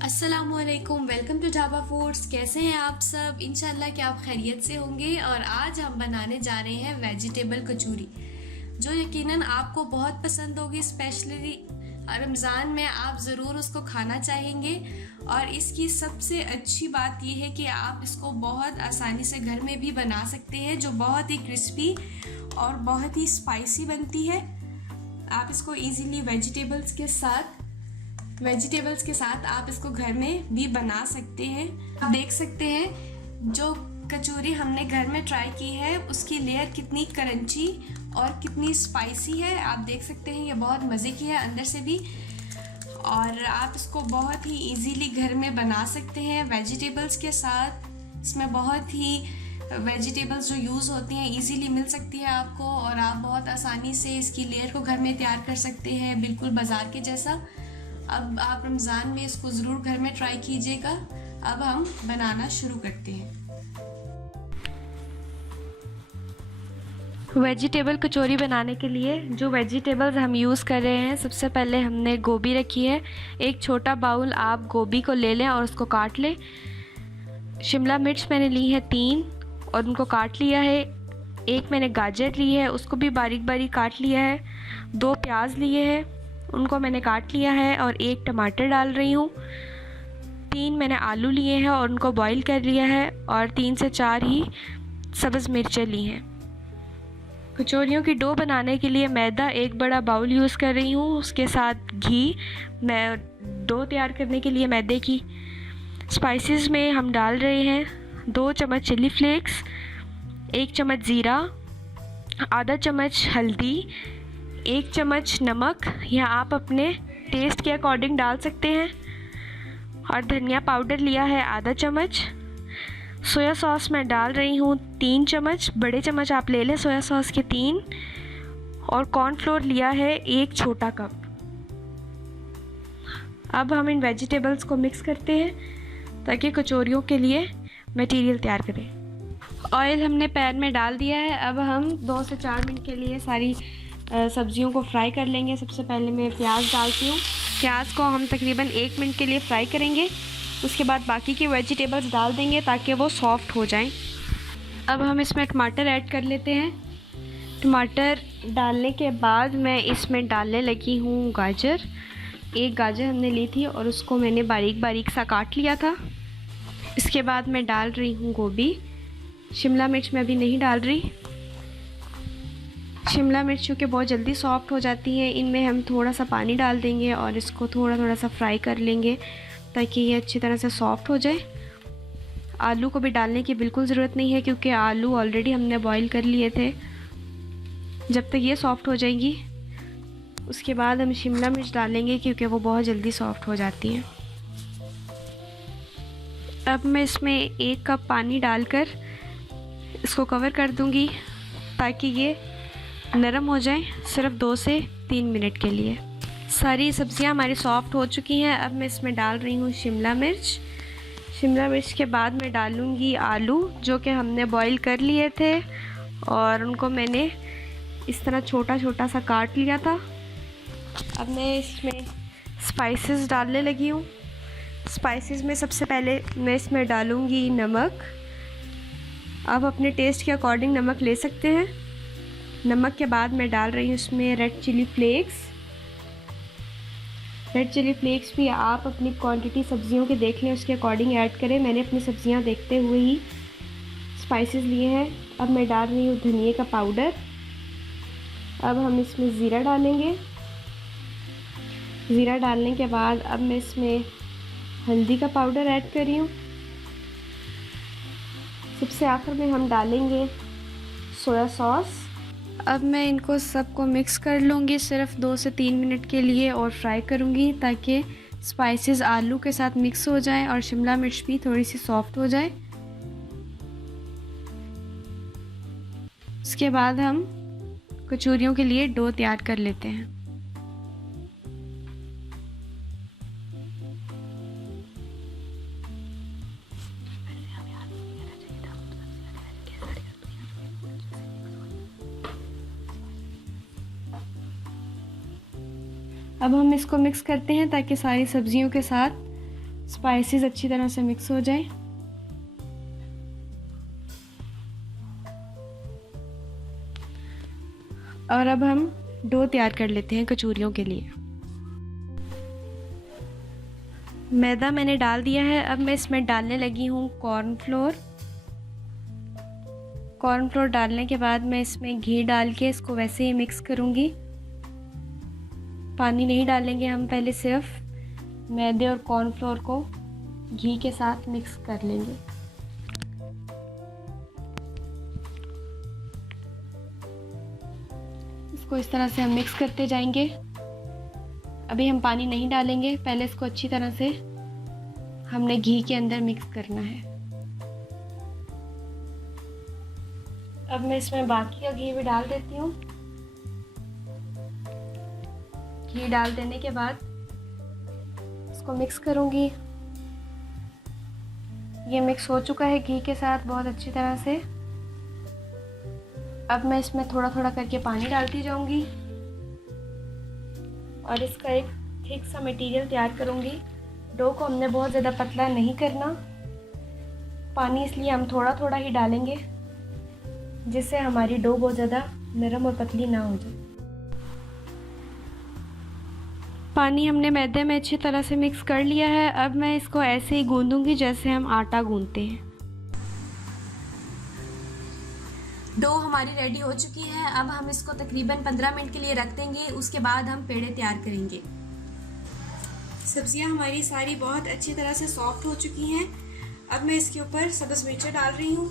अस्सलामुअलैकुम, welcome to dhaba foods. कैसे हैं आप सब? इंशाल्लाह कि आप खैरियत से होंगे। और आज हम बनाने जा रहे हैं वेजिटेबल कचौरी, जो यकीनन आपको बहुत पसंद होगी। स्पेशली रमज़ान में आप ज़रूर उसको खाना चाहेंगे। और इसकी सबसे अच्छी बात यह है कि आप इसको बहुत आसानी से घर में भी बना सकते हैं, जो बहुत ही क्रिस्पी और बहुत ही स्पाइसी बनती है। आप इसको इजीली वेजिटेबल्स के साथ आप इसको घर में भी बना सकते हैं। आप देख सकते हैं जो कचौरी हमने घर में ट्राई की है उसकी लेयर कितनी क्रंची और कितनी स्पाइसी है। आप देख सकते हैं ये बहुत मज़े की है अंदर से भी। और आप इसको बहुत ही इजीली घर में बना सकते हैं वेजिटेबल्स के साथ। इसमें बहुत ही वेजिटेबल्स जो यूज़ होती हैं इजीली मिल सकती है आपको, और आप बहुत आसानी से इसकी लेयर को घर में तैयार कर सकते हैं, बिल्कुल बाज़ार के जैसा। अब आप रमज़ान में इसको ज़रूर घर में ट्राई कीजिएगा। अब हम बनाना शुरू करते हैं। वेजिटेबल कचौरी बनाने के लिए जो वेजिटेबल्स हम यूज़ कर रहे हैं, सबसे पहले हमने गोभी रखी है। एक छोटा बाउल आप गोभी को ले लें और उसको काट लें। शिमला मिर्च मैंने ली है 3 और उनको काट लिया है। एक मैंने गाजर ली है, उसको भी बारीक बारीक काट लिया है। 2 प्याज लिए हैं, उनको मैंने काट लिया है और 1 टमाटर डाल रही हूँ। 3 मैंने आलू लिए हैं और उनको बॉईल कर लिया है, और 3 से 4 ही सब्ज़ मिर्चें ली हैं। कचौरियों की डो बनाने के लिए मैदा 1 बड़ा बाउल यूज़ कर रही हूँ, उसके साथ घी। मैं डो तैयार करने के लिए मैदे की स्पाइसेस में हम डाल रहे हैं 2 चम्मच चिली फ्लेक्स, 1 चम्मच ज़ीरा, आधा चम्मच हल्दी, 1 चम्मच नमक, या आप अपने टेस्ट के अकॉर्डिंग डाल सकते हैं। और धनिया पाउडर लिया है आधा चम्मच। सोया सॉस मैं डाल रही हूँ 3 चम्मच, बड़े चम्मच आप ले लें सोया सॉस के 3। और कॉर्नफ्लोर लिया है 1 छोटा कप। अब हम इन वेजिटेबल्स को मिक्स करते हैं ताकि कचौरियों के लिए मटेरियल तैयार करें। ऑयल हमने पैन में डाल दिया है। अब हम 2 से 4 मिनट के लिए सारी सब्जियों को फ्राई कर लेंगे। सबसे पहले मैं प्याज डालती हूँ। प्याज को हम तकरीबन 1 मिनट के लिए फ्राई करेंगे। उसके बाद बाकी के वेजिटेबल्स डाल देंगे ताकि वो सॉफ्ट हो जाएं। अब हम इसमें टमाटर ऐड कर लेते हैं। टमाटर डालने के बाद मैं इसमें डालने लगी हूँ गाजर। 1 गाजर हमने ली थी और उसको मैंने बारीक बारीक सा काट लिया था। इसके बाद मैं डाल रही हूँ गोभी। शिमला मिर्च मैं अभी नहीं डाल रही। शिमला मिर्च चूँकि बहुत जल्दी सॉफ्ट हो जाती हैं, इनमें हम थोड़ा सा पानी डाल देंगे और इसको थोड़ा थोड़ा सा फ्राई कर लेंगे ताकि ये अच्छी तरह से सॉफ्ट हो जाए। आलू को भी डालने की बिल्कुल ज़रूरत नहीं है क्योंकि आलू ऑलरेडी हमने बॉईल कर लिए थे। जब तक ये सॉफ्ट हो जाएंगी उसके बाद हम शिमला मिर्च डालेंगे क्योंकि वो बहुत जल्दी सॉफ्ट हो जाती हैं। अब मैं इसमें 1 कप पानी डालकर इसको कवर कर दूँगी ताकि ये नरम हो जाए, सिर्फ 2 से 3 मिनट के लिए। सारी सब्जियां हमारी सॉफ्ट हो चुकी हैं। अब मैं इसमें डाल रही हूँ शिमला मिर्च। शिमला मिर्च के बाद मैं डालूँगी आलू जो कि हमने बॉईल कर लिए थे, और उनको मैंने इस तरह छोटा छोटा सा काट लिया था। अब मैं इसमें स्पाइसेस डालने लगी हूँ। स्पाइसेस में सबसे पहले मैं इसमें डालूँगी नमक। आप अपने टेस्ट के अकॉर्डिंग नमक ले सकते हैं। नमक के बाद मैं डाल रही हूँ इसमें red chilli flakes. Red chilli flakes भी आप अपनी क्वांटिटी सब्जियों के देख लें, उसके अकॉर्डिंग ऐड करें। मैंने अपनी सब्जियां देखते हुए ही स्पाइसेस लिए हैं। अब मैं डाल रही हूँ धनिया का पाउडर। अब हम इसमें ज़ीरा डालेंगे। ज़ीरा डालने के बाद अब मैं इसमें हल्दी का पाउडर ऐड कर रही हूँ। सबसे आखिर में हम डालेंगे सोया सॉस। अब मैं इनको सबको मिक्स कर लूँगी सिर्फ 2 से 3 मिनट के लिए और फ्राई करूँगी ताकि स्पाइसेस आलू के साथ मिक्स हो जाए और शिमला मिर्च भी थोड़ी सी सॉफ्ट हो जाए। उसके बाद हम कचौरियों के लिए डो तैयार कर लेते हैं। अब हम इसको मिक्स करते हैं ताकि सारी सब्जियों के साथ स्पाइसेस अच्छी तरह से मिक्स हो जाए। और अब हम डो तैयार कर लेते हैं कचौरियों के लिए। मैदा मैंने डाल दिया है। अब मैं इसमें डालने लगी हूँ कॉर्नफ्लोर। कॉर्नफ्लोर डालने के बाद मैं इसमें घी डाल के इसको वैसे ही मिक्स करूँगी। पानी नहीं डालेंगे हम, पहले सिर्फ मैदे और कॉर्नफ्लोर को घी के साथ मिक्स कर लेंगे। इसको इस तरह से हम मिक्स करते जाएंगे। अभी हम पानी नहीं डालेंगे, पहले इसको अच्छी तरह से हमने घी के अंदर मिक्स करना है। अब मैं इसमें बाकी का घी भी डाल देती हूँ। घी डाल देने के बाद इसको मिक्स करूँगी। ये मिक्स हो चुका है घी के साथ बहुत अच्छी तरह से। अब मैं इसमें थोड़ा थोड़ा करके पानी डालती जाऊँगी और इसका एक थिक सा मटेरियल तैयार करूँगी। डो को हमने बहुत ज़्यादा पतला नहीं करना, पानी इसलिए हम थोड़ा थोड़ा ही डालेंगे जिससे हमारी डो बहुत ज़्यादा नरम और पतली ना हो जाए। पानी हमने मैदे में अच्छी तरह से मिक्स कर लिया है। अब मैं इसको ऐसे ही गूंदूंगी जैसे हम आटा गूंदते हैं। डो हमारी रेडी हो चुकी है। अब हम इसको तकरीबन 15 मिनट के लिए रख देंगे, उसके बाद हम पेड़े तैयार करेंगे। सब्जियां हमारी सारी बहुत अच्छी तरह से सॉफ्ट हो चुकी हैं। अब मैं इसके ऊपर सब्ज़ मिर्चें डाल रही हूँ।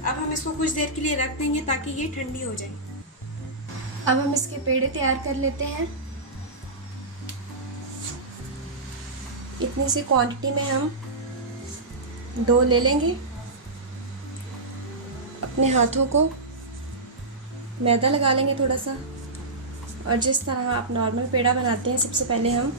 अब हम इसको कुछ देर के लिए रख देंगे ताकि ये ठंडी हो जाए। अब हम इसके पेड़े तैयार कर लेते हैं। इतनी सी क्वांटिटी में हम डो ले लेंगे। अपने हाथों को मैदा लगा लेंगे थोड़ा सा, और जिस तरह आप नॉर्मल पेड़ा बनाते हैं सबसे पहले हम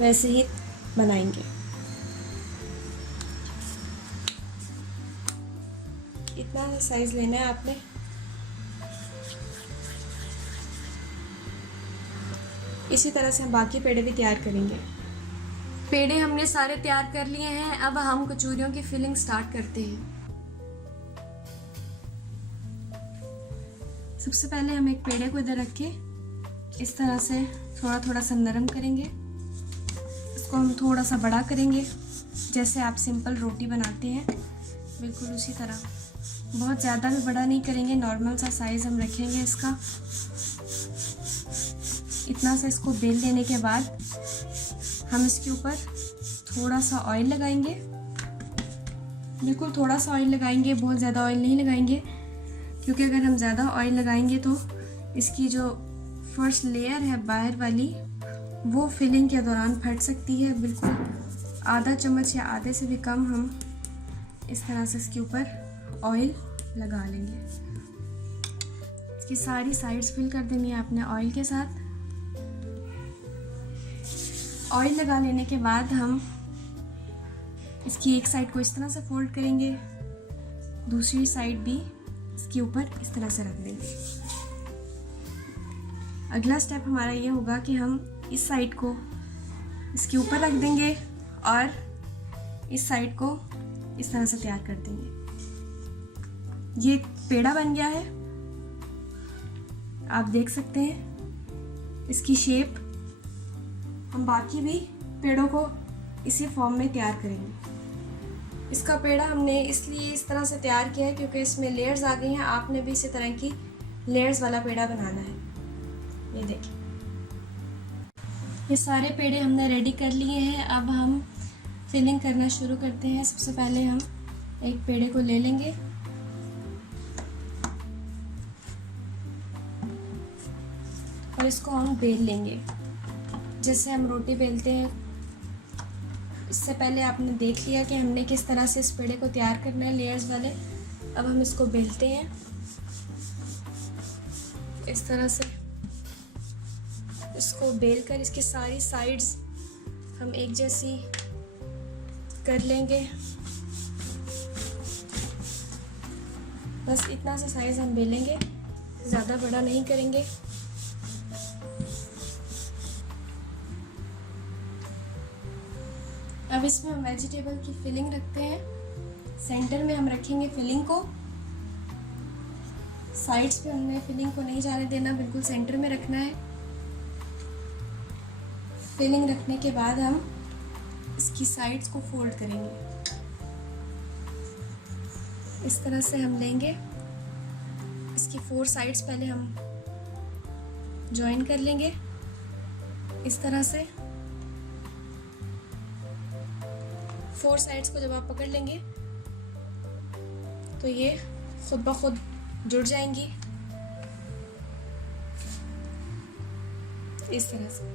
वैसे ही बनाएंगे। इतना सा साइज लेना है आपने। इसी तरह से हम बाकी पेड़े भी तैयार करेंगे। पेड़े हमने सारे तैयार कर लिए हैं। अब हम कचौरियों की फिलिंग स्टार्ट करते हैं। सबसे पहले हम एक पेड़े को इधर रख के इस तरह से थोड़ा थोड़ा सा नरम करेंगे। इसको हम थोड़ा सा बड़ा करेंगे जैसे आप सिंपल रोटी बनाते हैं, बिल्कुल उसी तरह। बहुत ज़्यादा भी बड़ा नहीं करेंगे, नॉर्मल सा साइज़ हम रखेंगे इसका। इतना सा इसको बेल लेने के बाद हम इसके ऊपर थोड़ा सा ऑयल लगाएंगे। बिल्कुल थोड़ा सा ऑयल लगाएंगे, बहुत ज़्यादा ऑयल नहीं लगाएंगे, क्योंकि अगर हम ज़्यादा ऑयल लगाएंगे तो इसकी जो फर्स्ट लेयर है बाहर वाली वो फिलिंग के दौरान फट सकती है। बिल्कुल आधा चम्मच या आधे से भी कम हम इस तरह से इसके ऊपर ऑयल लगा लेंगे। इसकी सारी साइड्स फिल कर देनी है आपने ऑयल के साथ। ऑयल लगा लेने के बाद हम इसकी एक साइड को इस तरह से फोल्ड करेंगे, दूसरी साइड भी इसके ऊपर इस तरह से रख देंगे। अगला स्टेप हमारा ये होगा कि हम इस साइड को इसके ऊपर रख देंगे और इस साइड को इस तरह से तैयार कर देंगे। ये पेड़ा बन गया है, आप देख सकते हैं इसकी शेप। हम बाकी भी पेड़ों को इसी फॉर्म में तैयार करेंगे। इसका पेड़ा हमने इसलिए इस तरह से तैयार किया है क्योंकि इसमें लेयर्स आ गई हैं। आपने भी इसी तरह की लेयर्स वाला पेड़ा बनाना है। ये देखिए, ये सारे पेड़े हमने रेडी कर लिए हैं। अब हम फिलिंग करना शुरू करते हैं। सबसे पहले हम एक पेड़े को ले लेंगे और इसको हम बेल लेंगे जैसे हम रोटी बेलते हैं। इससे पहले आपने देख लिया कि हमने किस तरह से इस पेड़े को तैयार करना है, लेयर्स वाले। अब हम इसको बेलते हैं इस तरह से। इसको बेलकर इसकी सारी साइड्स हम एक जैसी कर लेंगे। बस इतना सा साइज़ हम बेलेंगे, ज़्यादा बड़ा नहीं करेंगे। अब इसमें हम वेजिटेबल की फिलिंग रखते हैं। सेंटर में हम रखेंगे फिलिंग को, साइड्स पे हमने फिलिंग को नहीं जाने देना, बिल्कुल सेंटर में रखना है। फिलिंग रखने के बाद हम इसकी साइड्स को फोल्ड करेंगे। इस तरह से हम लेंगे, इसकी 4 साइड्स पहले हम जॉइन कर लेंगे इस तरह से। 4 साइड्स को जब आप पकड़ लेंगे तो ये खुद ब खुद जुड़ जाएंगी इस तरह से।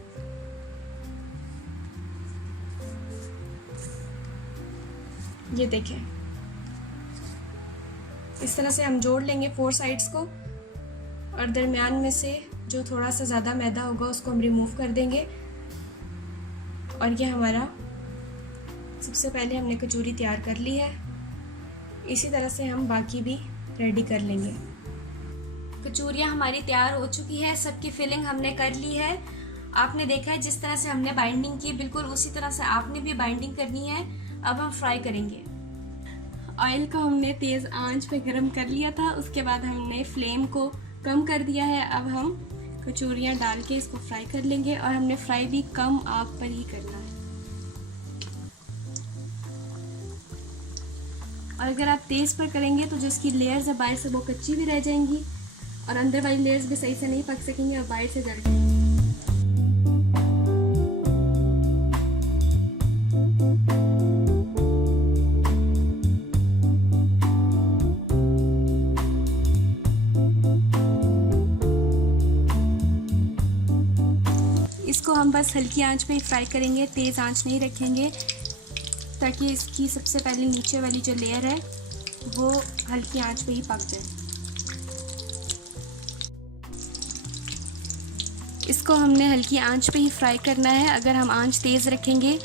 ये देखें, इस तरह से हम जोड़ लेंगे 4 साइड्स को, और दरमियान में से जो थोड़ा सा ज़्यादा मैदा होगा उसको हम रिमूव कर देंगे। और ये हमारा सबसे पहले हमने कचौरी तैयार कर ली है। इसी तरह से हम बाकी भी रेडी कर लेंगे। कचौरियाँ हमारी तैयार हो चुकी है, सबकी फिलिंग हमने कर ली है। आपने देखा है जिस तरह से हमने बाइंडिंग की, बिल्कुल उसी तरह से आपने भी बाइंडिंग करनी है। अब हम फ्राई करेंगे। ऑयल को हमने तेज़ आंच पे गरम कर लिया था, उसके बाद हमने फ्लेम को कम कर दिया है। अब हम कचौरियाँ डाल के इसको फ्राई कर लेंगे, और हमने फ्राई भी कम आग पर ही करना है। और अगर आप तेज़ पर करेंगे तो जो इसकी लेयर्स है बाहर से वो कच्ची भी रह जाएंगी, और अंदर वाली लेयर्स भी सही से नहीं पक सकेंगी और बाहर से जल जाएंगी। इसको हम बस हल्की आंच पे ही फ्राई करेंगे, तेज़ आंच नहीं रखेंगे, ताकि इसकी सबसे पहले नीचे वाली जो लेयर है वो हल्की आंच पे ही पक जाए। इसको हमने हल्की आंच पे ही फ्राई करना है। अगर हम आंच तेज़ रखेंगे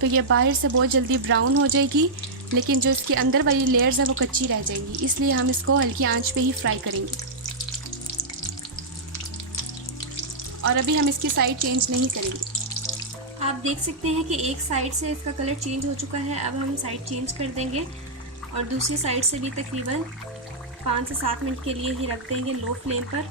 तो ये बाहर से बहुत जल्दी ब्राउन हो जाएगी, लेकिन जो इसके अंदर वाली लेयर्स है वो कच्ची रह जाएंगी। इसलिए हम इसको हल्की आंच पे ही फ्राई करेंगे। और अभी हम इसकी साइड चेंज नहीं करेंगे। आप देख सकते हैं कि एक साइड से इसका कलर चेंज हो चुका है। अब हम साइड चेंज कर देंगे और दूसरी साइड से भी तकरीबन 5 से 7 मिनट के लिए ही रख देंगे लो फ्लेम पर,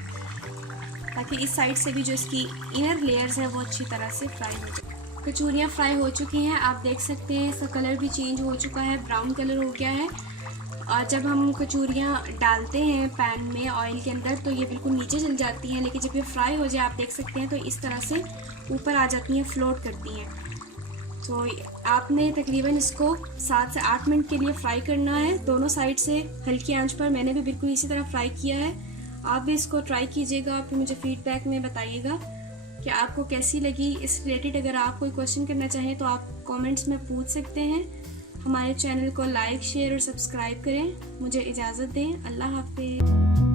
ताकि इस साइड से भी जो इसकी इनर लेयर्स है वो अच्छी तरह से फ्राई हो जाए। कचौरियाँ फ्राई हो चुकी हैं, आप देख सकते हैं इसका कलर भी चेंज हो चुका है, ब्राउन कलर हो गया है। और जब हम कचौरियाँ डालते हैं पैन में ऑयल के अंदर तो ये बिल्कुल नीचे चल जाती हैं, लेकिन जब ये फ्राई हो जाए आप देख सकते हैं तो इस तरह से ऊपर आ जाती हैं, फ्लोट करती हैं। तो आपने तकरीबन इसको 7 से 8 मिनट के लिए फ्राई करना है, दोनों साइड से हल्की आंच पर। मैंने भी बिल्कुल इसी तरह फ्राई किया है। आप भी इसको ट्राई कीजिएगा, फिर मुझे फीडबैक में बताइएगा कि आपको कैसी लगी। इस रिलेटेड अगर आप कोई क्वेश्चन करना चाहें तो आप कमेंट्स में पूछ सकते हैं। हमारे चैनल को लाइक, शेयर और सब्सक्राइब करें। मुझे इजाज़त दें। अल्लाह हाफ़िज़।